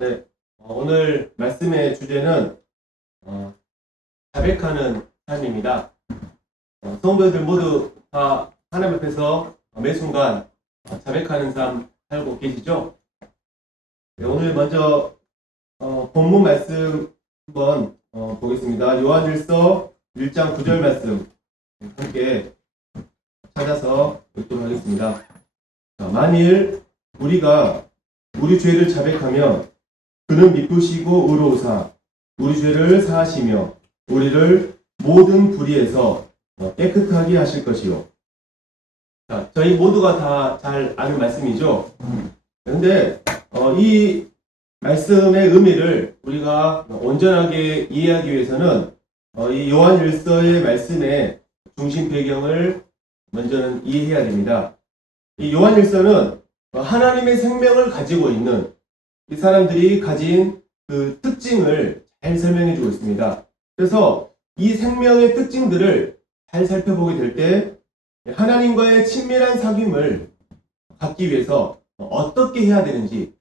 네, 오늘 말씀의 주제는 자백하는 삶입니다. 성도들 모두 다 하나님 앞에서 매 순간 자백하는 삶 살고 계시죠? 네, 오늘 먼저 본문 말씀 한번 보겠습니다. 요한일서 1장 9절 말씀 함께 찾아서 읽도록 하겠습니다. 만일 우리가 우리 죄를 자백하면 그는 미쁘시고 의로우사 우리 죄를 사하시며 우리를 모든 불의에서 깨끗하게 하실 것이요. 자, 저희 모두가 다 잘 아는 말씀이죠. 그런데 이 말씀의 의미를 우리가 온전하게 이해하기 위해서는 이 요한일서의 말씀의 중심 배경을 먼저는 이해해야 됩니다. 이 요한일서는 하나님의 생명을 가지고 있는 이 사람들이 가진 그 특징을 잘 설명해 주고 있습니다. 그래서 이 생명의 특징들을 잘 살펴보게 될 때 하나님과의 친밀한 사귐을 갖기 위해서 어떻게 해야 되는지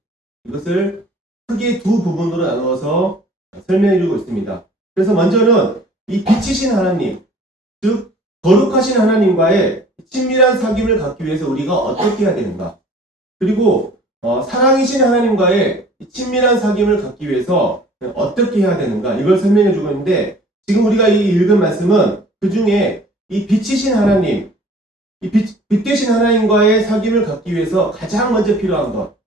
이것을 크게 두 부분으로 나누어서 설명해 주고 있습니다. 그래서 먼저는 이 빛이신 하나님, 즉 거룩하신 하나님과의 친밀한 사귐을 갖기 위해서 우리가 어떻게 해야 되는가, 그리고 사랑이신 하나님과의 친밀한 사귐을 갖기 위해서 어떻게 해야 되는가, 이걸 설명해 주고 있는데, 지금 우리가 이 읽은 말씀은 그 중에 이 빛이신 하나님, 이 빛 되신 하나님과의 사귐을 갖기 위해서 가장 먼저 필요한 것,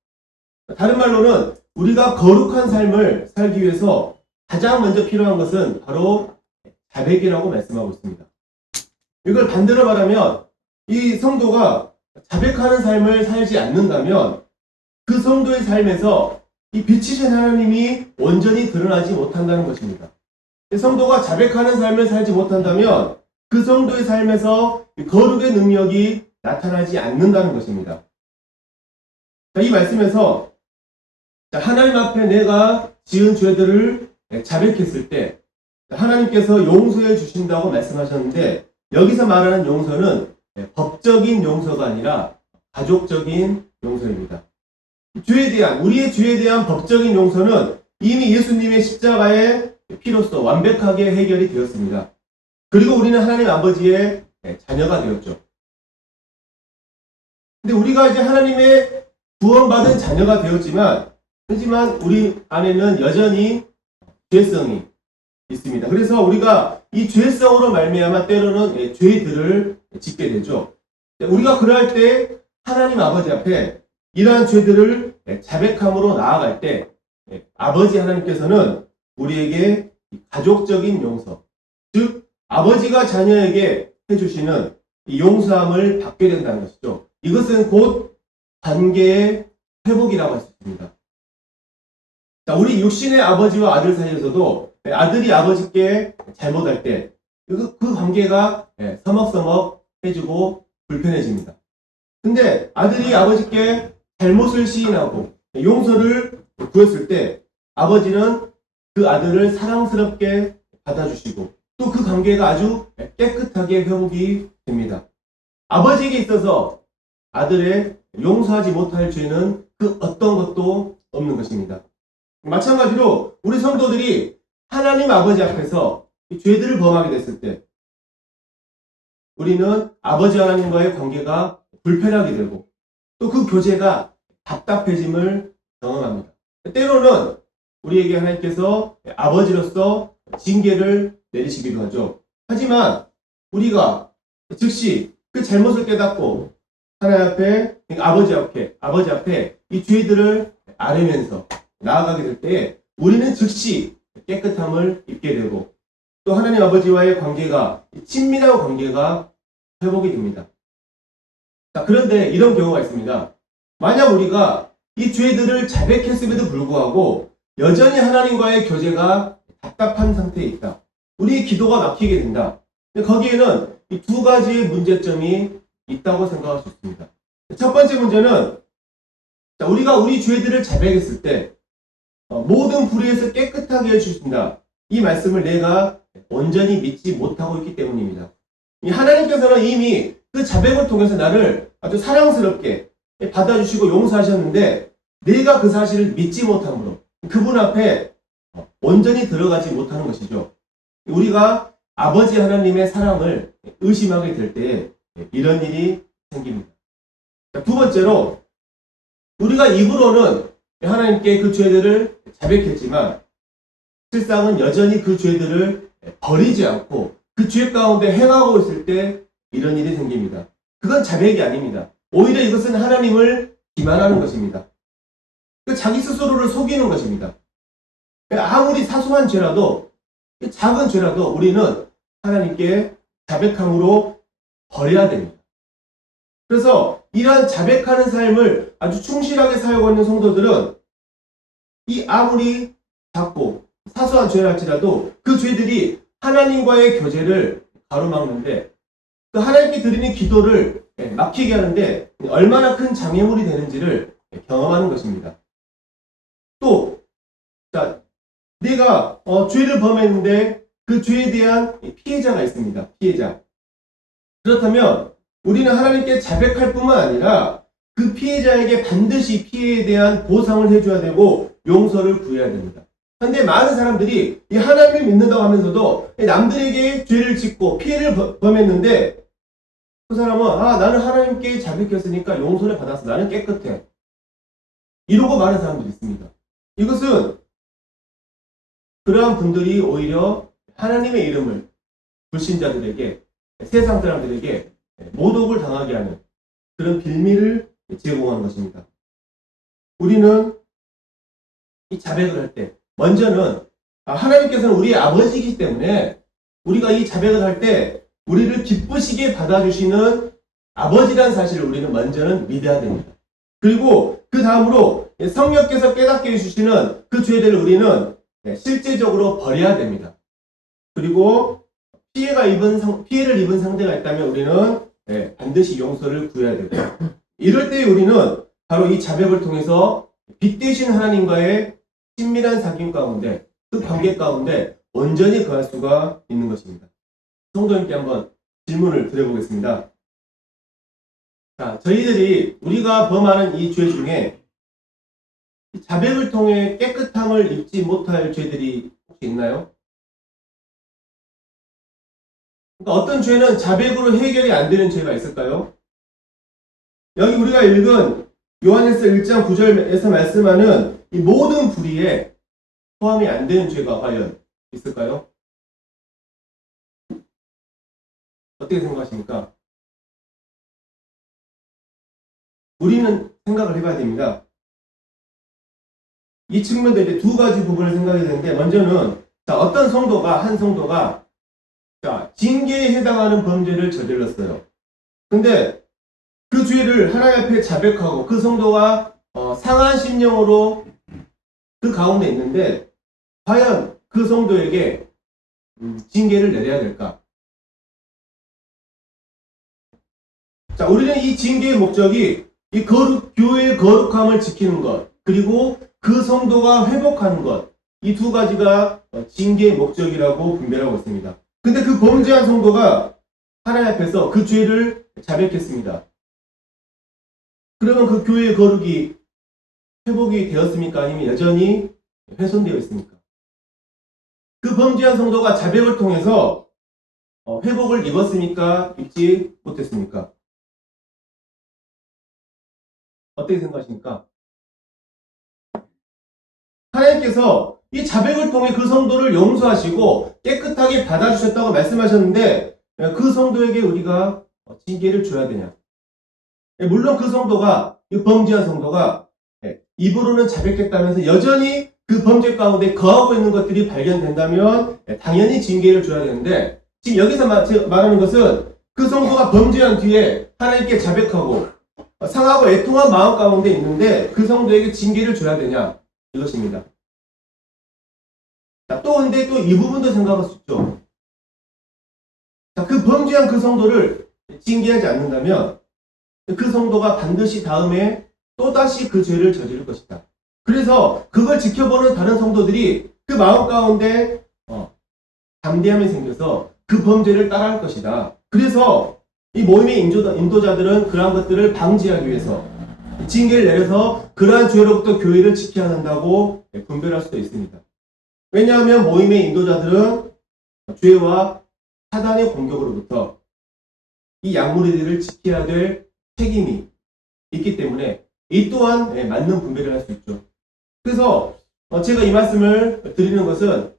다른 말로는 우리가 거룩한 삶을 살기 위해서 가장 먼저 필요한 것은 바로 자백이라고 말씀하고 있습니다. 이걸 반대로 말하면 이 성도가 자백하는 삶을 살지 않는다면 그 성도의 삶에서 이 빛이신 하나님이 온전히 드러나지 못한다는 것입니다. 성도가 자백하는 삶을 살지 못한다면 그 성도의 삶에서 거룩의 능력이 나타나지 않는다는 것입니다. 이 말씀에서 하나님 앞에 내가 지은 죄들을 자백했을 때 하나님께서 용서해 주신다고 말씀하셨는데, 여기서 말하는 용서는 법적인 용서가 아니라 가족적인 용서입니다. 우리의 죄에 대한 법적인 용서는 이미 예수님의 십자가의 피로써 완벽하게 해결이 되었습니다. 그리고 우리는 하나님 아버지의 자녀가 되었죠. 근데 우리가 이제 하나님의 구원받은 자녀가 되었지만, 하지만 우리 안에는 여전히 죄성이 있습니다. 그래서 우리가 이 죄성으로 말미암아 때로는 죄들을 짓게 되죠. 우리가 그럴 때 하나님 아버지 앞에 이러한 죄들을 자백함으로 나아갈 때 아버지 하나님께서는 우리에게 가족적인 용서, 즉 아버지가 자녀에게 해주시는 이 용서함을 받게 된다는 것이죠. 이것은 곧 관계의 회복이라고 할 수 있습니다. 자, 우리 육신의 아버지와 아들 사이에서도 아들이 아버지께 잘못할 때 그 관계가 서먹서먹해지고 불편해집니다. 근데 아들이 아버지께 잘못을 시인하고 용서를 구했을 때 아버지는 그 아들을 사랑스럽게 받아주시고 또 그 관계가 아주 깨끗하게 회복이 됩니다. 아버지에게 있어서 아들의 용서하지 못할 죄는 그 어떤 것도 없는 것입니다. 마찬가지로 우리 성도들이 하나님 아버지 앞에서 죄들을 범하게 됐을 때 우리는 아버지 하나님과의 관계가 불편하게 되고 또 그 교제가 답답해짐을 경험합니다. 때로는 우리에게 하나님께서 아버지로서 징계를 내리시기도 하죠. 하지만 우리가 즉시 그 잘못을 깨닫고 하나님 앞에, 아버지 앞에 이 죄들을 아뢰면서 나아가게 될 때에 우리는 즉시 깨끗함을 입게 되고 또 하나님 아버지와의 관계가, 친밀한 관계가 회복이 됩니다. 자, 그런데 이런 경우가 있습니다. 만약 우리가 이 죄들을 자백했음에도 불구하고 여전히 하나님과의 교제가 답답한 상태에 있다. 우리의 기도가 막히게 된다. 거기에는 이 두 가지의 문제점이 있다고 생각할 수 있습니다. 첫 번째 문제는 우리가 우리 죄들을 자백했을 때 모든 불의에서 깨끗하게 해주신다. 이 말씀을 내가 온전히 믿지 못하고 있기 때문입니다. 하나님께서는 이미 그 자백을 통해서 나를 아주 사랑스럽게 받아주시고 용서하셨는데 내가 그 사실을 믿지 못함으로 그분 앞에 온전히 들어가지 못하는 것이죠. 우리가 아버지 하나님의 사랑을 의심하게 될 때 이런 일이 생깁니다. 두 번째로, 우리가 입으로는 하나님께 그 죄들을 자백했지만 실상은 여전히 그 죄들을 버리지 않고 그 죄 가운데 행하고 있을 때 이런 일이 생깁니다. 그건 자백이 아닙니다. 오히려 이것은 하나님을 기만하는 것입니다. 자기 스스로를 속이는 것입니다. 아무리 사소한 죄라도, 작은 죄라도 우리는 하나님께 자백함으로 버려야 됩니다. 그래서 이러한 자백하는 삶을 아주 충실하게 살고 있는 성도들은 이 아무리 작고 사소한 죄랄지라도 그 죄들이 하나님과의 교제를 가로막는데, 그 하나님께 드리는 기도를 막히게 하는데 얼마나 큰 장애물이 되는지를 경험하는 것입니다. 또, 내가 죄를 범했는데 그 죄에 대한 피해자가 있습니다. 피해자. 그렇다면 우리는 하나님께 자백할 뿐만 아니라 그 피해자에게 반드시 피해에 대한 보상을 해줘야 되고 용서를 구해야 됩니다. 그런데 많은 사람들이 이 하나님을 믿는다고 하면서도 남들에게 죄를 짓고 피해를 범했는데 그 사람은 나는 하나님께 자백했으니까 용서를 받았어. 나는 깨끗해. 이러고 많은 사람들이 있습니다. 이것은 그러한 분들이 오히려 하나님의 이름을 불신자들에게, 세상 사람들에게 모독을 당하게 하는 그런 빌미를 제공하는 것입니다. 우리는 이 자백을 할 때 먼저는 하나님께서는 우리의 아버지이기 때문에 우리가 이 자백을 할 때 우리를 기쁘시게 받아주시는 아버지라는 사실을 우리는 먼저는 믿어야 됩니다. 그리고 그 다음으로 성령께서 깨닫게 해주시는 그 죄들을 우리는 실제적으로 버려야 됩니다. 그리고 피해를 입은 상대가 있다면 우리는 반드시 용서를 구해야 되고, 이럴 때 우리는 바로 이 자백을 통해서 빛 되신 하나님과의 친밀한 사귐 가운데, 그 관계 가운데 온전히 거할 수가 있는 것입니다. 성도님께 한번 질문을 드려보겠습니다. 자, 우리가 범하는 이 죄 중에 자백을 통해 깨끗함을 입지 못할 죄들이 혹시 있나요? 그러니까 어떤 죄는 자백으로 해결이 안 되는 죄가 있을까요? 여기 우리가 읽은 요한일서 1장 9절에서 말씀하는 이 모든 불의에 포함이 안 되는 죄가 과연 있을까요? 어떻게 생각하십니까? 우리는 생각을 해봐야 됩니다. 이 측면도 이제 두 가지 부분을 생각해야 되는데, 먼저는 어떤 한 성도가 징계에 해당하는 범죄를 저질렀어요. 근데 그 죄를 하나님 앞에 자백하고 그 성도가 상한 심령으로 그 가운데 있는데 과연 그 성도에게 징계를 내려야 될까? 우리는 이 징계의 목적이 이 교회의 거룩함을 지키는 것, 그리고 그 성도가 회복하는 것, 이 두 가지가 징계의 목적이라고 분별하고 있습니다. 근데 그 범죄한 성도가 하나님 앞에서 그 죄를 자백했습니다. 그러면 그 교회의 거룩이 회복이 되었습니까? 아니면 여전히 훼손되어 있습니까? 그 범죄한 성도가 자백을 통해서 회복을 입었습니까? 입지 못했습니까? 어떻게 생각하십니까? 하나님께서 이 자백을 통해 그 성도를 용서하시고 깨끗하게 받아주셨다고 말씀하셨는데 그 성도에게 우리가 징계를 줘야 되냐? 물론 그 성도가, 이 범죄한 성도가 입으로는 자백했다면서 여전히 그 범죄 가운데 거하고 있는 것들이 발견된다면 당연히 징계를 줘야 되는데, 지금 여기서 말하는 것은 그 성도가 범죄한 뒤에 하나님께 자백하고 상하고 애통한 마음 가운데 있는데 그 성도에게 징계를 줘야 되냐, 이것입니다. 근데 또 이 부분도 생각할 수 있죠. 그 범죄한 그 성도를 징계하지 않는다면 그 성도가 반드시 다음에 또다시 그 죄를 저지를 것이다. 그래서 그걸 지켜보는 다른 성도들이 그 마음 가운데 담대함이 생겨서 그 범죄를 따라할 것이다. 그래서 이 모임의 인도자들은 그러한 것들을 방지하기 위해서 징계를 내려서 그러한 죄로부터 교회를 지켜야 한다고 분별할 수도 있습니다. 왜냐하면 모임의 인도자들은 죄와 사단의 공격으로부터 이 양무리들을 지켜야 될 책임이 있기 때문에 이 또한 맞는 분별을 할 수 있죠. 그래서 제가 이 말씀을 드리는 것은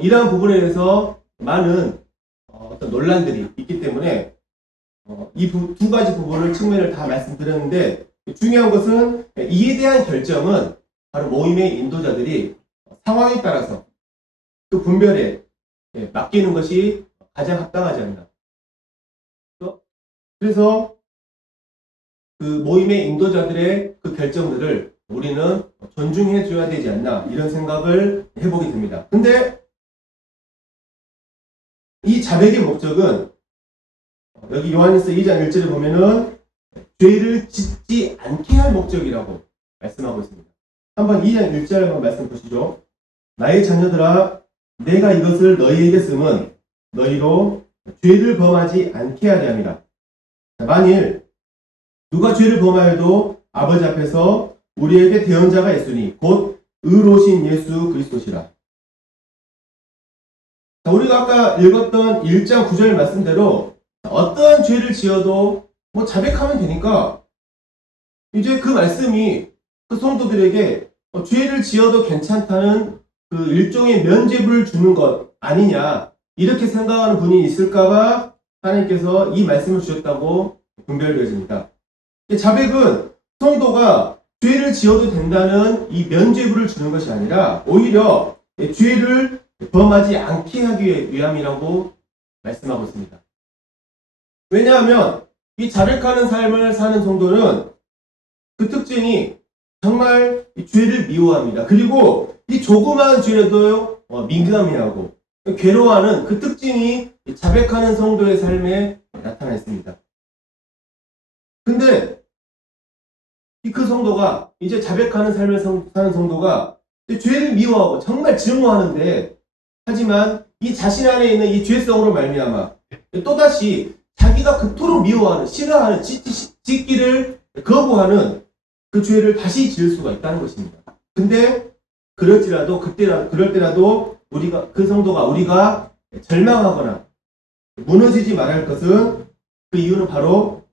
이러한 부분에 대해서 많은 어떤 논란들이 있기 때문에 이 두 가지 부분을 측면을 다 말씀드렸는데, 중요한 것은 이에 대한 결정은 바로 모임의 인도자들이 상황에 따라서 그 분별에 맡기는 것이 가장 합당하지 않나. 그래서 그 모임의 인도자들의 그 결정들을 우리는 존중해 줘야 되지 않나, 이런 생각을 해보게 됩니다. 근데 이 자백의 목적은 여기 요한일서 2장 1절에 보면은 죄를 짓지 않게 할 목적이라고 말씀하고 있습니다. 한번 2장 1절 한번 말씀 보시죠. 나의 자녀들아, 내가 이것을 너희에게 쓰면 너희로 죄를 범하지 않게 하려 함이라. 만일 누가 죄를 범하여도 아버지 앞에서 우리에게 대언자가 있으니 곧 의로우신 예수 그리스도시라. 우리가 아까 읽었던 1장 9절 말씀대로 어떠한 죄를 지어도 자백하면 되니까, 이제 그 말씀이 그 성도들에게 죄를 지어도 괜찮다는 그 일종의 면죄부를 주는 것 아니냐, 이렇게 생각하는 분이 있을까봐 하나님께서 이 말씀을 주셨다고 분별되어집니다. 자백은 성도가 죄를 지어도 된다는 이 면죄부를 주는 것이 아니라 오히려 죄를 범하지 않게 하기 위함이라고 말씀하고 있습니다. 왜냐하면 이 자백하는 삶을 사는 성도는 그 특징이 정말 이 죄를 미워합니다. 그리고 이 조그마한 죄에도 민감해하고 괴로워하는 그 특징이 자백하는 성도의 삶에 나타나 있습니다. 근데 그 성도가, 이제 자백하는 삶을 사는 성도가 죄를 미워하고 정말 증오하는데, 하지만 이 자신 안에 있는 이 죄성으로 말미암아 또다시 자기가 그토록 미워하는, 싫어하는, 짓기를 거부하는 그 죄를 다시 지을 수가 있다는 것입니다. 근데 그럴 때라도 그 성도가 우리가 절망하거나 무너지지 말아야 할 것은, 그 이유는 바로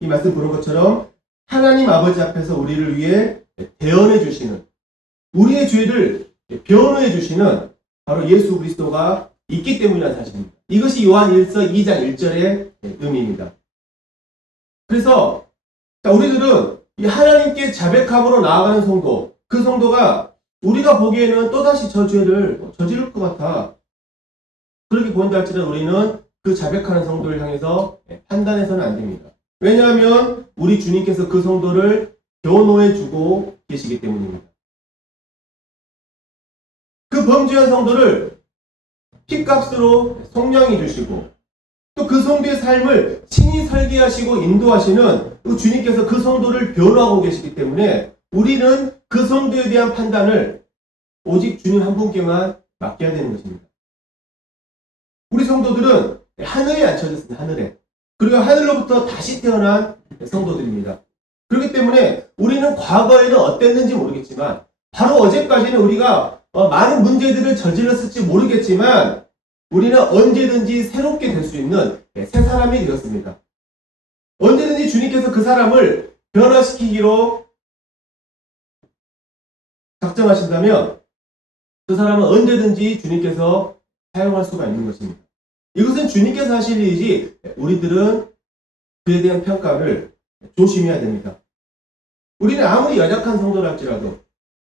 이 말씀 보는 것처럼 하나님 아버지 앞에서 우리를 위해 대언해 주시는, 우리의 죄를 변호해 주시는 바로 예수 그리스도가 있기 때문이라는 사실입니다. 이것이 요한일서 2장 1절의 의미입니다. 그래서 우리들은 이 하나님께 자백함으로 나아가는 성도, 그 성도가 우리가 보기에는 또다시 저 죄를 저지를 것 같아, 그렇게 보인다 할지라도 우리는 그 자백하는 성도를 향해서 판단해서는 안 됩니다. 왜냐하면 우리 주님께서 그 성도를 변호해 주고 계시기 때문입니다. 그 범죄한 성도를 핏값으로 속량해 주시고, 또 그 성도의 삶을 친히 설계하시고 인도하시는 그 주님께서 그 성도를 변호하고 계시기 때문에 우리는 그 성도에 대한 판단을 오직 주님 한 분께만 맡겨야 되는 것입니다. 우리 성도들은 하늘에 앉혀졌습니다. 하늘에. 그리고 하늘로부터 다시 태어난 성도들입니다. 그렇기 때문에 우리는 과거에는 어땠는지 모르겠지만, 바로 어제까지는 우리가 많은 문제들을 저질렀을지 모르겠지만, 우리는 언제든지 새롭게 될 수 있는 새 사람이 되었습니다. 언제든지 주님께서 그 사람을 변화시키기로 작정하신다면 그 사람은 언제든지 주님께서 사용할 수가 있는 것입니다. 이것은 주님께서 하실 일이지 우리들은 그에 대한 평가를 조심해야 됩니다. 우리는 아무리 연약한 성도라 할지라도,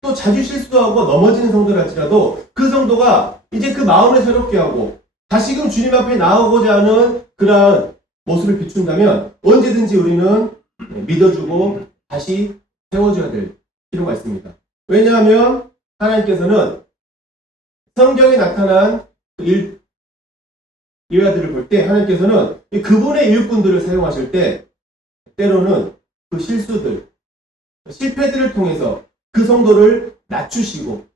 또 자주 실수하고 넘어지는 성도라 할지라도, 그 성도가 이제 그 마음을 새롭게 하고 다시금 주님 앞에 나오고자 하는 그러한 모습을 비춘다면 언제든지 우리는 믿어주고 다시 세워줘야 될 필요가 있습니다. 왜냐하면 하나님께서는 성경에 나타난 일화들을 볼 때 하나님께서는 그분의 일꾼들을 사용하실 때 때로는 그 실수들, 실패들을 통해서 그 성도를 낮추시고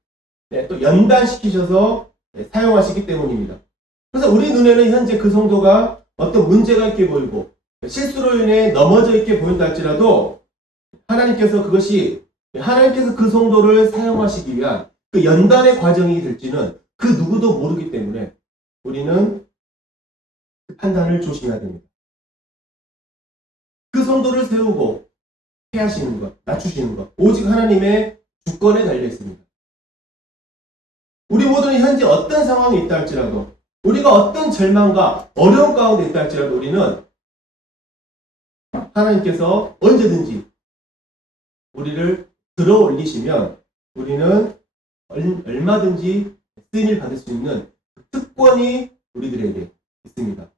또 연단시키셔서 사용하시기 때문입니다. 그래서 우리 눈에는 현재 그 성도가 어떤 문제가 있게 보이고 실수로 인해 넘어져 있게 보인다 할지라도 하나님께서 그 성도를 사용하시기 위한 그 연단의 과정이 될지는 그 누구도 모르기 때문에 우리는 그 판단을 조심해야 됩니다. 그 성도를 세우고 해하시는 것, 낮추시는 것, 오직 하나님의 주권에 달려 있습니다. 우리 모두는 현재 어떤 상황이 있다 할지라도, 우리가 어떤 절망과 어려움 가운데 있다 할지라도 우리는 하나님께서 언제든지 우리를 들어 올리시면 우리는 얼마든지 쓰임을 받을 수 있는 특권이 우리들에게 있습니다.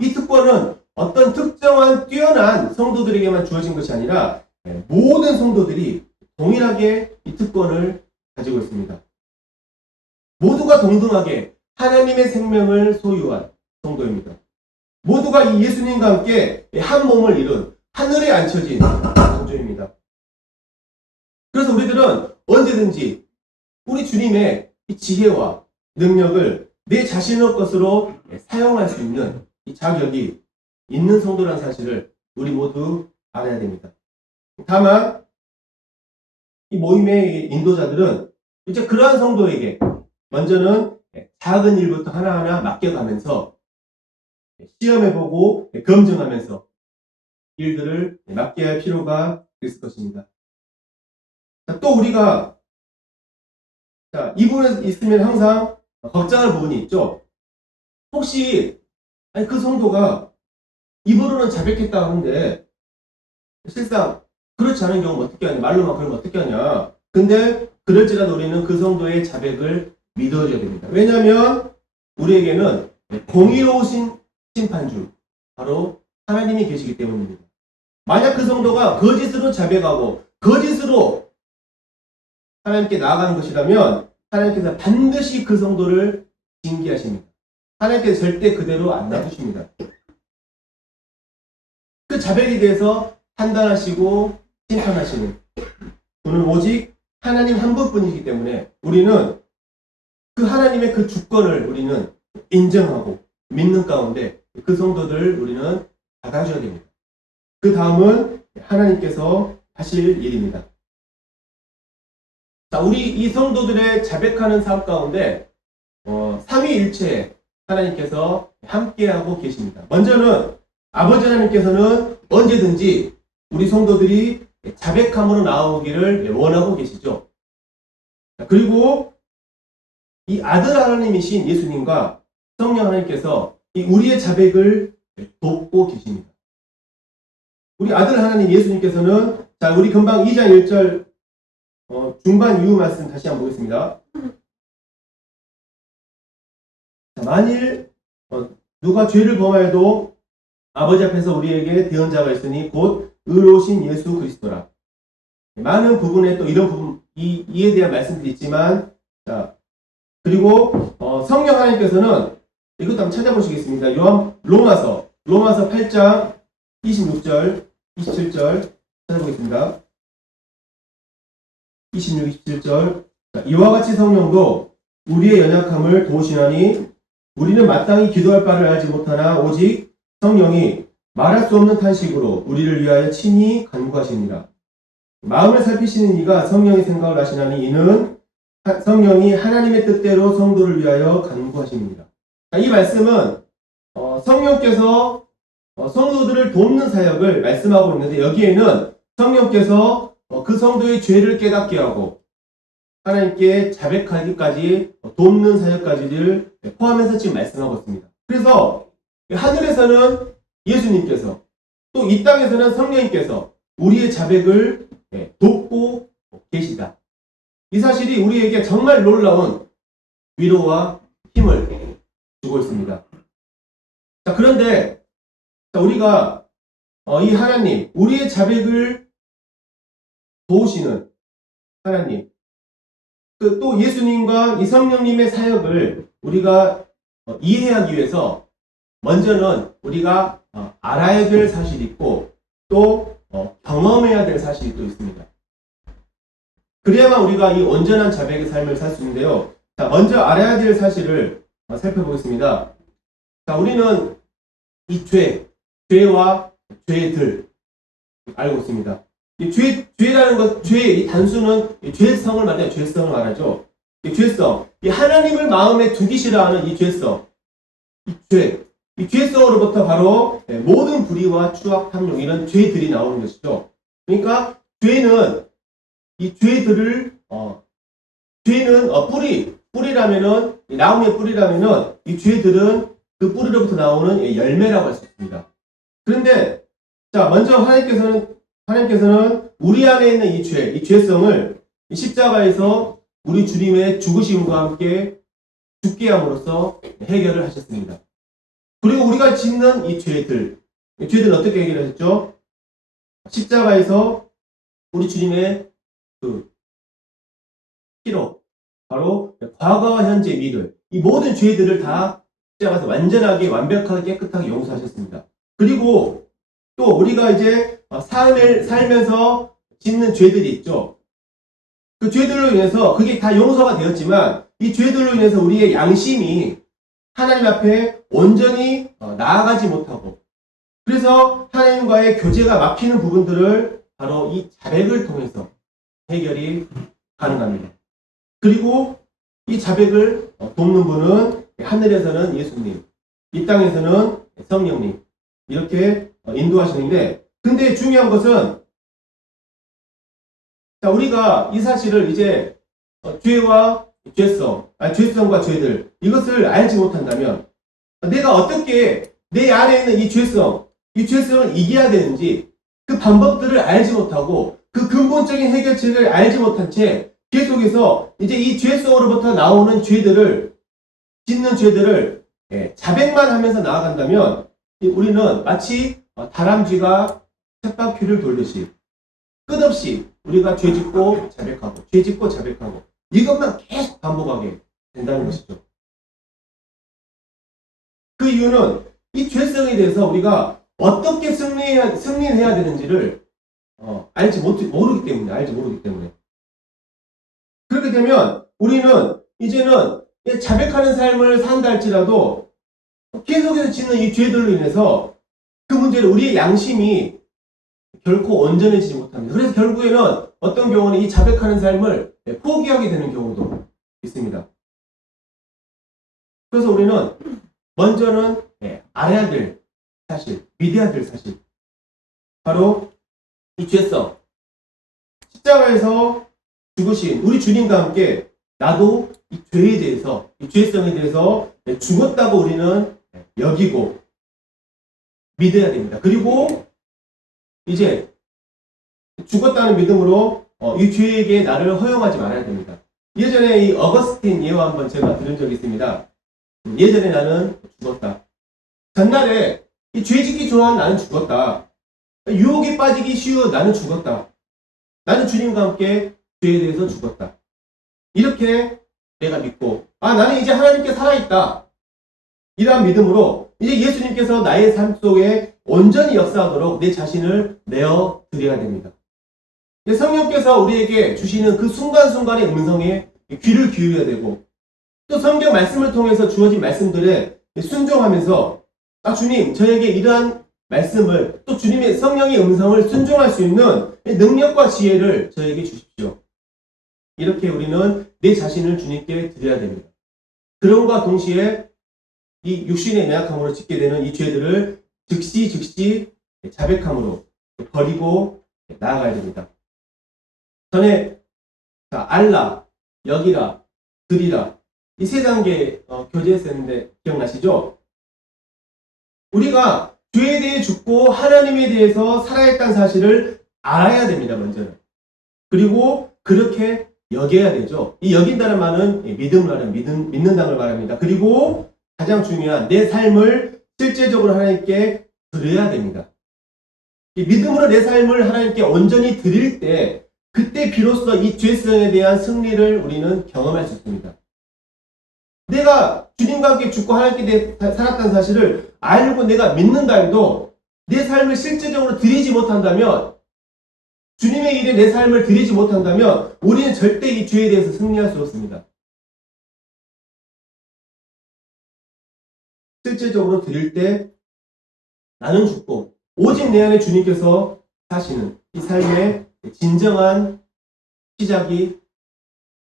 이 특권은 어떤 특정한 뛰어난 성도들에게만 주어진 것이 아니라 모든 성도들이 동일하게 이 특권을 가지고 있습니다. 모두가 동등하게 하나님의 생명을 소유한 성도입니다. 모두가 이 예수님과 함께 한 몸을 이룬 하늘에 앉혀진 성도입니다. 그래서 우리들은 언제든지 우리 주님의 이 지혜와 능력을 내 자신의 것으로 사용할 수 있는 이 자격이 있는 성도라는 사실을 우리 모두 알아야 됩니다. 다만 이 모임의 인도자들은 이제 그러한 성도에게 먼저는 작은 일부터 하나하나 맡겨가면서 시험해보고 검증하면서 일들을 맡겨야 할 필요가 있을 것입니다. 또 우리가 이 부분에 있으면 항상 걱정할 부분이 있죠. 혹시 그 성도가 입으로는 자백했다 하는데 실상 그렇지 않은 경우는 어떻게 하냐, 말로만 그러면 어떻게 하냐. 근데 그럴지라도 우리는 그 성도의 자백을 믿어줘야 됩니다. 왜냐하면 우리에게는 공의로우신 심판주, 바로 하나님이 계시기 때문입니다. 만약 그 성도가 거짓으로 자백하고 거짓으로 하나님께 나아가는 것이라면 하나님께서 반드시 그 성도를 징계하십니다. 하나님께서 절대 그대로 안 놔두십니다. 그 자백에 대해서 판단하시고 심판하시는 분은 오직 하나님 한 분뿐이기 때문에 우리는 그 하나님의 그 주권을 우리는 인정하고 믿는 가운데 그 성도들을 우리는 받아줘야 됩니다. 그 다음은 하나님께서 하실 일입니다. 자, 우리 이 성도들의 자백하는 삶 가운데 삼위일체에 하나님께서 함께하고 계십니다. 먼저는 아버지 하나님께서는 언제든지 우리 성도들이 자백함으로 나오기를 원하고 계시죠. 그리고 이 아들 하나님이신 예수님과 성령 하나님께서 이 우리의 자백을 돕고 계십니다. 우리 아들 하나님 예수님께서는 자, 우리 금방 2장 1절 중반 이후 말씀 다시 한번 보겠습니다. 자, 만일 누가 죄를 범하여도 아버지 앞에서 우리에게 대언자가 있으니 곧 의로우신 예수 그리스도라. 많은 부분에 또 이런 부분 이에 대한 말씀들이 있지만 자, 그리고 성령 하나님께서는 이것도 한번 찾아보시겠습니다. 로마서 8장 26절 27절 찾아보겠습니다. 26, 27절 이와 같이 성령도 우리의 연약함을 도우시나니 우리는 마땅히 기도할 바를 알지 못하나 오직 성령이 말할 수 없는 탄식으로 우리를 위하여 친히 간구하시니라. 마음을 살피시는 이가 성령의 생각을 하시나니 이는 성령이 하나님의 뜻대로 성도를 위하여 간구하십니다. 이 말씀은 성령께서 성도들을 돕는 사역을 말씀하고 있는데 여기에는 성령께서 그 성도의 죄를 깨닫게 하고 하나님께 자백하기까지 돕는 사역까지를 포함해서 지금 말씀하고 있습니다. 그래서 하늘에서는 예수님께서 또 이 땅에서는 성령님께서 우리의 자백을 돕고 계시다. 이 사실이 우리에게 정말 놀라운 위로와 힘을 주고 있습니다. 자, 그런데 우리가 이 하나님, 우리의 자백을 도우시는 하나님, 또 예수님과 이 성령님의 사역을 우리가 이해하기 위해서 먼저는 우리가 알아야 될 사실이 있고 또 경험해야 될 사실이 또 있습니다. 그래야만 우리가 이 온전한 자백의 삶을 살 수 있는데요. 자, 먼저 알아야 될 사실을 살펴보겠습니다. 자, 우리는 이 죄와 죄들 알고 있습니다. 이 죄라는 것, 죄의 이 단수는 이 죄성을 말해요. 죄성을 말하죠. 이 죄성, 이 하나님을 마음에 두기 싫어하는 이 죄성, 이 죄성으로부터 바로 모든 불의와 추악, 탐욕 이런 죄들이 나오는 것이죠. 그러니까 죄는 이 죄들을 죄는 뿌리라면은 나무의 뿌리라면은 이 죄들은 그 뿌리로부터 나오는 열매라고 할 수 있습니다. 그런데 자 먼저 하나님께서는 우리 안에 있는 이 죄성을 십자가에서 우리 주님의 죽으심과 함께 죽게 함으로써 해결을 하셨습니다. 그리고 우리가 짓는 이 죄들은 어떻게 해결하셨죠? 십자가에서 우리 주님의 그 피로, 바로 과거와 현재, 미래, 이 모든 죄들을 다 십자가에서 완전하게, 완벽하게, 깨끗하게 용서하셨습니다. 그리고 또 우리가 이제 살면서 짓는 죄들이 있죠. 그 죄들로 인해서 그게 다 용서가 되었지만 이 죄들로 인해서 우리의 양심이 하나님 앞에 온전히 나아가지 못하고 그래서 하나님과의 교제가 막히는 부분들을 바로 이 자백을 통해서 해결이 가능합니다. 그리고 이 자백을 돕는 분은 하늘에서는 예수님, 이 땅에서는 성령님 이렇게 인도하시는데 근데 중요한 것은 우리가 이 사실을 이제 죄와 죄성과 죄들 이것을 알지 못한다면 내가 어떻게 내 안에 있는 이 죄성을 이겨야 되는지 그 방법들을 알지 못하고 그 근본적인 해결책을 알지 못한 채 계속해서 이제 이 죄성으로부터 나오는 짓는 죄들을 자백만 하면서 나아간다면 우리는 마치 다람쥐가 쳇바퀴를 돌듯이 끝없이 우리가 죄짓고 자백하고 이것만 계속 반복하게 된다는 것이죠. 그 이유는 이 죄성에 대해서 우리가 어떻게 승리해야 되는지를 알지 모르기 때문에 그렇게 되면 우리는 이제는 자백하는 삶을 산다 할지라도 계속해서 짓는 이 죄들로 인해서 그 문제를 우리의 양심이 결코 온전해지지 못합니다. 그래서 결국에는 어떤 경우는 이 자백하는 삶을 포기하게 되는 경우도 있습니다. 그래서 우리는 먼저는 알아야 될 사실, 믿어야 될 사실 바로 이 죄성 십자가에서 죽으신 우리 주님과 함께 나도 이 죄에 대해서 이 죄성에 대해서 죽었다고 우리는 여기고 믿어야 됩니다. 그리고 이제 죽었다는 믿음으로 이 죄에게 나를 허용하지 말아야 됩니다. 예전에 이 어거스틴 예화 한번 제가 들은 적이 있습니다. 예전에 나는 죽었다. 전날에 이 죄짓기 좋아하는 나는 죽었다. 유혹에 빠지기 쉬운 나는 죽었다. 나는 주님과 함께 죄에 대해서 죽었다. 이렇게 내가 믿고 나는 이제 하나님께 살아있다. 이러한 믿음으로 이제 예수님께서 나의 삶 속에 온전히 역사하도록 내 자신을 내어 드려야 됩니다. 성령께서 우리에게 주시는 그 순간순간의 음성에 귀를 기울여야 되고 또 성경 말씀을 통해서 주어진 말씀들에 순종하면서 주님 저에게 이러한 말씀을 또 주님의 성령의 음성을 순종할 수 있는 능력과 지혜를 저에게 주십시오. 이렇게 우리는 내 자신을 주님께 드려야 됩니다. 그럼과 동시에 이 육신의 연약함으로 짓게 되는 이 죄들을 즉시 자백함으로 버리고 나아가야 됩니다. 전에 알라, 여기라, 드리라 이 세 단계 교제했었는데 기억나시죠? 우리가 죄에 대해 죽고 하나님에 대해서 살아있다는 사실을 알아야 됩니다. 먼저는. 그리고 그렇게 여겨야 되죠. 이 여긴다는 말은 믿는다는 걸 말합니다. 그리고 가장 중요한 내 삶을 실제적으로 하나님께 드려야 됩니다. 이 믿음으로 내 삶을 하나님께 온전히 드릴 때 그때 비로소 이 죄성에 대한 승리를 우리는 경험할 수 있습니다. 내가 주님과 함께 죽고 하나님께 살았다는 사실을 알고 내가 믿는다 해도 내 삶을 실제적으로 드리지 못한다면 주님의 일에 내 삶을 드리지 못한다면 우리는 절대 이 죄에 대해서 승리할 수 없습니다. 실제적으로 드릴 때 나는 죽고 오직 내 안에 주님께서 사시는 이 삶의 진정한 시작이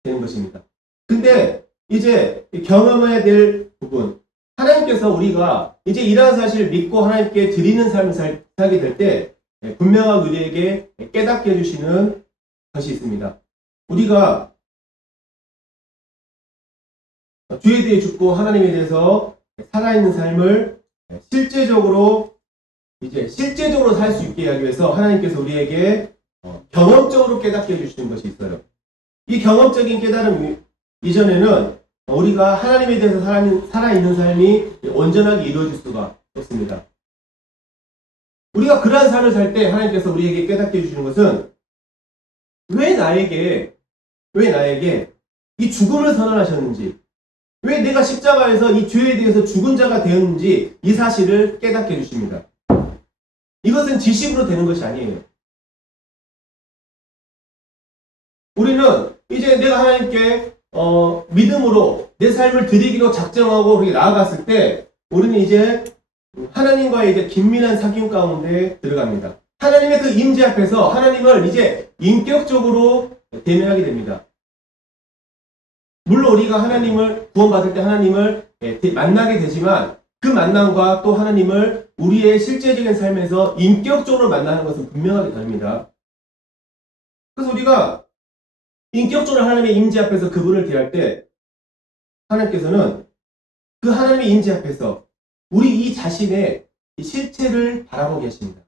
되는 것입니다. 근데 이제 경험해야 될 부분, 하나님께서 우리가 이제 이러한 사실을 믿고 하나님께 드리는 삶을 살게 될 때 분명하게 우리에게 깨닫게 해주시는 것이 있습니다. 우리가 주에 대해 죽고 하나님에 대해서 살아있는 삶을 실제적으로 살 수 있게 하기 위해서 하나님께서 우리에게 경험적으로 깨닫게 해주시는 것이 있어요. 이 경험적인 깨달음 이전에는 우리가 하나님에 대해서 살아있는 삶이 온전하게 이루어질 수가 없습니다. 우리가 그러한 삶을 살 때 하나님께서 우리에게 깨닫게 해주시는 것은 왜 나에게 이 죽음을 선언하셨는지, 왜 내가 십자가에서 이 죄에 대해서 죽은 자가 되었는지 이 사실을 깨닫게 해주십니다. 이것은 지식으로 되는 것이 아니에요. 우리는 이제 내가 하나님께 믿음으로 내 삶을 드리기로 작정하고 그렇게 나아갔을 때 우리는 이제 하나님과의 이제 긴밀한 사귐 가운데 들어갑니다. 하나님의 그 임재 앞에서 하나님을 이제 인격적으로 대면하게 됩니다. 물론 우리가 하나님을 구원받을 때 하나님을 만나게 되지만 그 만남과 또 하나님을 우리의 실제적인 삶에서 인격적으로 만나는 것은 분명하게 다릅니다. 그래서 우리가 인격적으로 하나님의 임재 앞에서 그분을 대할 때 하나님께서는 그 하나님의 임재 앞에서 우리 이 자신의 실체를 바라보고 계십니다.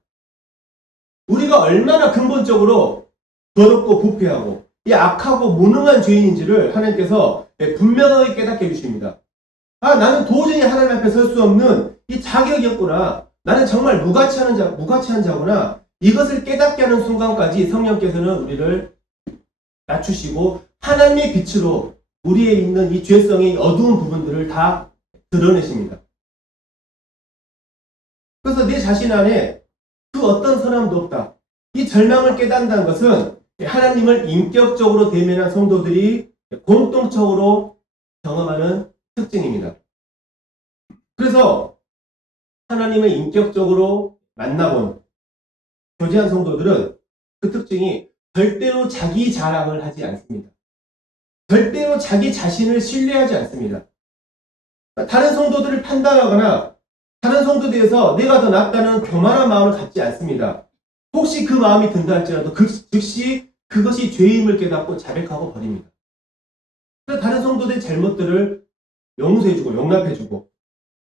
우리가 얼마나 근본적으로 더럽고 부패하고 이 악하고 무능한 죄인인지를 하나님께서 분명하게 깨닫게 해주십니다. 아, 나는 도저히 하나님 앞에 설 수 없는 이 자격이 없구나. 나는 정말 무가치한 자구나. 이것을 깨닫게 하는 순간까지 성령께서는 우리를 낮추시고 하나님의 빛으로 우리에 있는 이 죄성의 어두운 부분들을 다 드러내십니다. 그래서 내 자신 안에 그 어떤 선함도 없다. 이 절망을 깨닫는다는 것은 하나님을 인격적으로 대면한 성도들이 공통적으로 경험하는 특징입니다. 그래서 하나님을 인격적으로 만나본 교제한 성도들은 그 특징이 절대로 자기 자랑을 하지 않습니다. 절대로 자기 자신을 신뢰하지 않습니다. 다른 성도들을 판단하거나 다른 성도에 대해서 내가 더 낫다는 교만한 마음을 갖지 않습니다. 혹시 그 마음이 든다 할지라도 즉시 그것이 죄임을 깨닫고 자백하고 버립니다. 그래서 다른 성도들의 잘못들을 용서해주고 용납해주고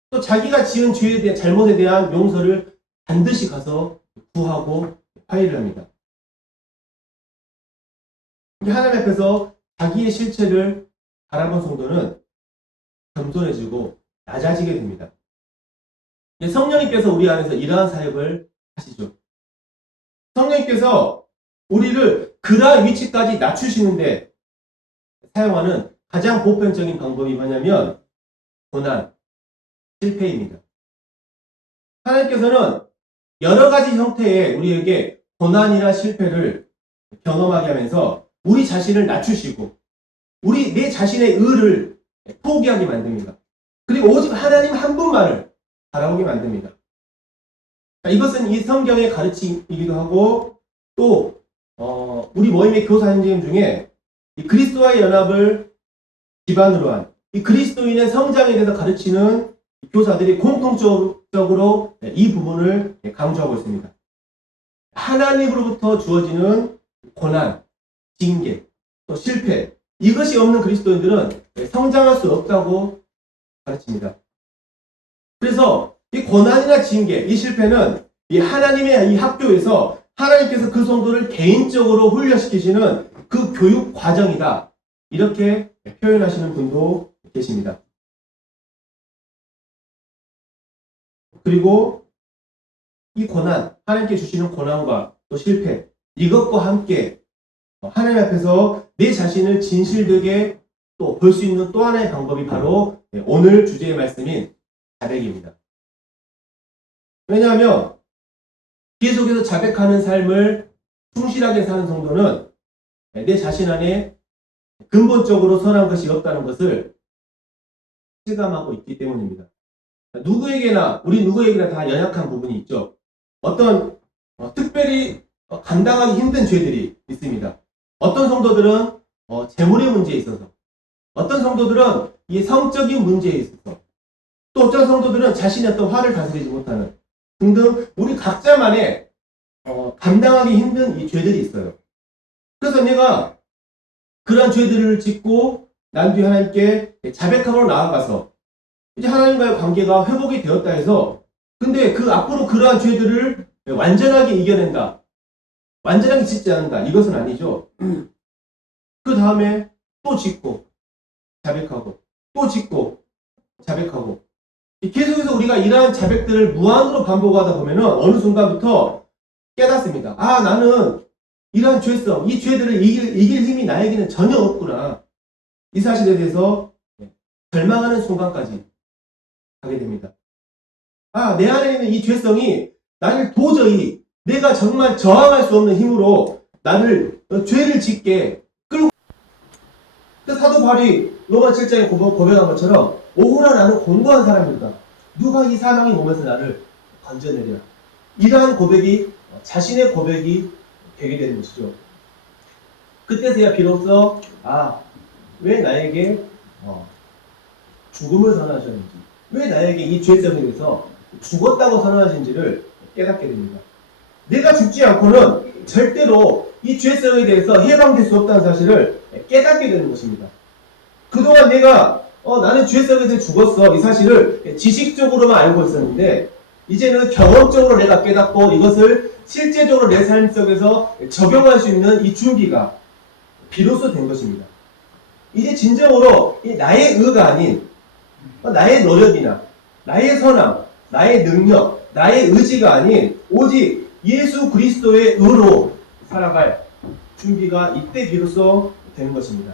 또 자기가 지은 죄에 대한 잘못에 대한 용서를 반드시 가서 구하고 화해를 합니다. 하나님 앞에서 자기의 실체를 바라본 성도는 겸손해지고 낮아지게 됩니다. 성령님께서 우리 안에서 이러한 사역을 하시죠. 성령님께서 우리를 그러한 위치까지 낮추시는데 사용하는 가장 보편적인 방법이 뭐냐면 고난, 실패입니다. 하나님께서는 여러 가지 형태의 우리에게 고난이나 실패를 경험하게 하면서 우리 자신을 낮추시고 내 자신의 의를 포기하게 만듭니다. 그리고 오직 하나님 한 분만을 바라보게 만듭니다. 이것은 이 성경의 가르침이기도 하고 또 우리 모임의 교사 선생님 중에 이 그리스도와의 연합을 기반으로 한 이 그리스도인의 성장에 대해서 가르치는 교사들이 공통적으로 이 부분을 강조하고 있습니다. 하나님으로부터 주어지는 고난, 징계, 또 실패 이것이 없는 그리스도인들은 성장할 수 없다고 가르칩니다. 그래서 이 고난이나 징계, 이 실패는 이 하나님의 이 학교에서 하나님께서 그 성도를 개인적으로 훈련시키시는 그 교육 과정이다. 이렇게 표현하시는 분도 계십니다. 그리고 이 고난, 하나님께 주시는 고난과 또 실패, 이것과 함께 하나님 앞에서 내 자신을 진실되게 또 볼 수 있는 또 하나의 방법이 바로 오늘 주제의 말씀인 자백입니다. 왜냐하면 계속해서 자백하는 삶을 충실하게 사는 성도는 내 자신 안에 근본적으로 선한 것이 없다는 것을 실감하고 있기 때문입니다. 우리 누구에게나 다 연약한 부분이 있죠. 어떤 특별히 감당하기 힘든 죄들이 있습니다. 어떤 성도들은 재물의 문제에 있어서, 어떤 성도들은 이 성적인 문제에 있어서, 또 어떤 성도들은 자신의 어떤 화를 다스리지 못하는 등등 우리 각자만의 감당하기 힘든 이 죄들이 있어요. 그래서 내가 그런 죄들을 짓고 난 뒤에 하나님께 자백함으로 나아가서 이제 하나님과의 관계가 회복이 되었다 해서, 근데 그 앞으로 그러한 죄들을 완전하게 이겨낸다, 완전하게 짓지 않는다, 이것은 아니죠. 그 다음에 또 짓고 자백하고 또 짓고 자백하고, 계속해서 우리가 이러한 자백들을 무한으로 반복하다 보면은 어느 순간부터 깨닫습니다. 아, 나는 이러한 죄성, 이 죄들을 이길 힘이 나에게는 전혀 없구나. 이 사실에 대해서 절망하는 순간까지 가게 됩니다. 아, 내 안에 있는 이 죄성이 나를 도저히 내가 정말 저항할 수 없는 힘으로 나를 죄를 짓게 끌고. 사도 바울이 로마 7장에 고백한 것처럼 오호라 나는 공고한 사람이다. 누가 이 사망의 몸에서 나를 건져내랴. 이러한 고백이 자신의 고백이 되게 되는 것이죠. 그때서야 비로소 왜 나에게 죽음을 선언하셨는지, 왜 나에게 이 죄성에 대해서 죽었다고 선언하신지를 깨닫게 됩니다. 내가 죽지 않고는 절대로 이 죄성에 대해서 해방될 수 없다는 사실을 깨닫게 되는 것입니다. 그동안 내가 나는 죄성에 대해 죽었어, 이 사실을 지식적으로만 알고 있었는데 이제는 경험적으로 내가 깨닫고 이것을 실제적으로 내 삶 속에서 적용할 수 있는 이 준비가 비로소 된 것입니다. 이제 진정으로 나의 의가 아닌 나의 노력이나 나의 선함, 나의 능력, 나의 의지가 아닌 오직 예수 그리스도의 의로 살아갈 준비가 이때 비로소 되는 것입니다.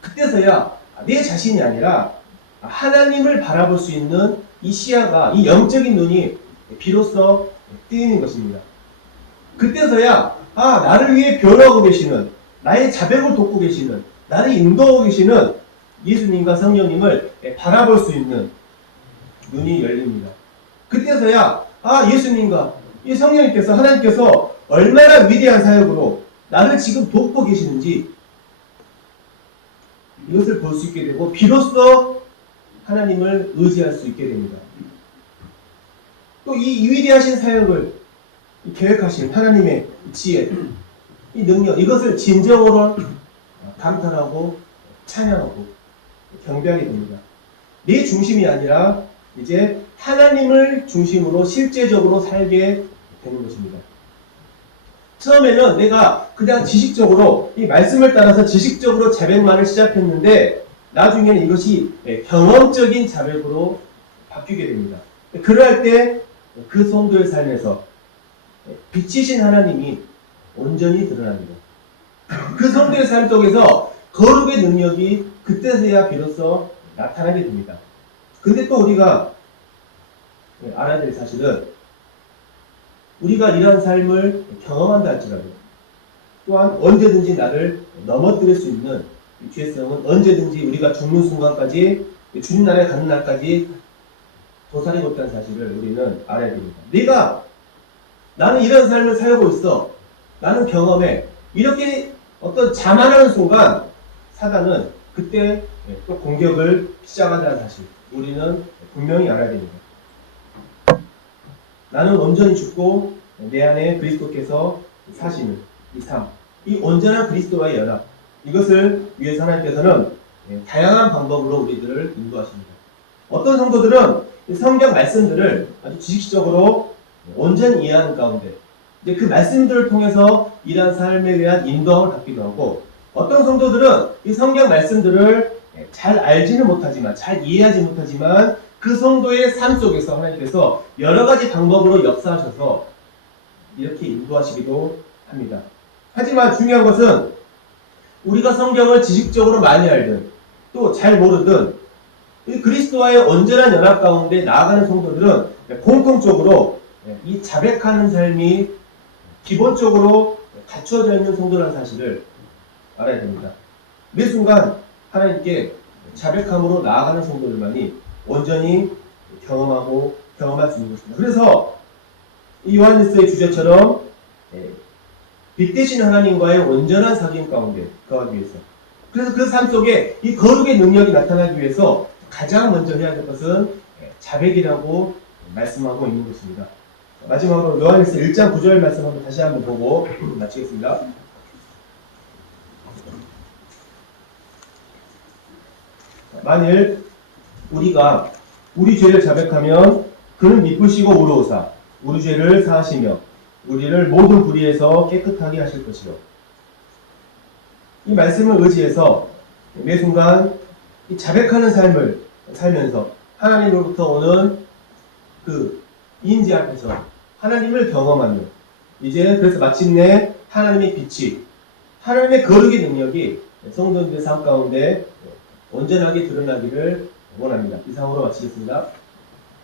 그때서야 내 자신이 아니라 하나님을 바라볼 수 있는 이 시야가, 이 영적인 눈이 비로소 뜨이는 것입니다. 그때서야 나를 위해 변호하고 계시는, 나의 자백을 돕고 계시는, 나를 인도하고 계시는 예수님과 성령님을 바라볼 수 있는 눈이 열립니다. 그때서야 예수님과 이 성령님께서, 하나님께서 얼마나 위대한 사역으로 나를 지금 돕고 계시는지 이것을 볼 수 있게 되고 비로소 하나님을 의지할 수 있게 됩니다. 또 이 위대하신 사역을 계획하신 하나님의 지혜, 이 능력, 이것을 진정으로 감탄하고 찬양하고 경배하게 됩니다. 내 중심이 아니라 이제 하나님을 중심으로 실제적으로 살게 되는 것입니다. 처음에는 내가 그냥 지식적으로 이 말씀을 따라서 지식적으로 자백만을 시작했는데 나중에는 이것이 경험적인 자백으로 바뀌게 됩니다. 그럴 때 그 성도의 삶에서 빛이신 하나님이 온전히 드러납니다. 그 성도의 삶 속에서 거룩의 능력이 그때서야 비로소 나타나게 됩니다. 근데 또 우리가 알아야 될 사실은 우리가 이러한 삶을 경험한다 할지라도 또한 언제든지 나를 넘어뜨릴 수 있는 이 죄성은 언제든지 우리가 죽는 순간까지, 주님 나라에 가는 날까지 도사리고 있다는 사실을 우리는 알아야 됩니다. 나는 이런 삶을 살고 있어, 나는 경험해, 이렇게 어떤 자만하는 순간 사단은 그때 또 공격을 시작한다는 사실 우리는 분명히 알아야 됩니다. 나는 온전히 죽고 내 안에 그리스도께서 사시는 이 삶, 이 온전한 그리스도와의 연합, 이것을 위해서 하나님께서는 다양한 방법으로 우리들을 인도하십니다. 어떤 성도들은 성경 말씀들을 아주 지식적으로 온전히 이해하는 가운데 그 말씀들을 통해서 이러한 삶에 대한 인도함을 받기도 하고, 어떤 성도들은 이 성경 말씀들을 잘 알지는 못하지만, 잘 이해하지 못하지만 그 성도의 삶 속에서 하나님께서 여러 가지 방법으로 역사하셔서 이렇게 인도하시기도 합니다. 하지만 중요한 것은 우리가 성경을 지식적으로 많이 알든 또 잘 모르든 이 그리스도와의 온전한 연합 가운데 나아가는 성도들은 공통적으로 이 자백하는 삶이 기본적으로 갖춰져 있는 성도라는 사실을 알아야 됩니다. 매 순간 하나님께 자백함으로 나아가는 성도들만이 온전히 경험할 수 있는 것입니다. 그래서 이 요한일서의 주제처럼 빛 대신 하나님과의 온전한 사귐 가운데 거하기 위해서, 그래서 그 삶 속에 이 거룩의 능력이 나타나기 위해서 가장 먼저 해야 될 것은 자백이라고 말씀하고 있는 것입니다. 마지막으로 요한일서 1장 9절 말씀 한번 다시 한번 보고 마치겠습니다. 만일 우리가 우리 죄를 자백하면 그는 미쁘시고 의로우사 우리 죄를 사하시며 우리를 모든 불의에서 깨끗하게 하실 것이요. 이 말씀을 의지해서 매 순간 이 자백하는 삶을 살면서 하나님으로부터 오는 그 인지 앞에서 하나님을 경험하며, 이제 그래서 마침내 하나님의 빛이, 하나님의 거룩의 능력이 성도들의 삶 가운데 온전하게 드러나기를 원합니다. 이상으로 마치겠습니다.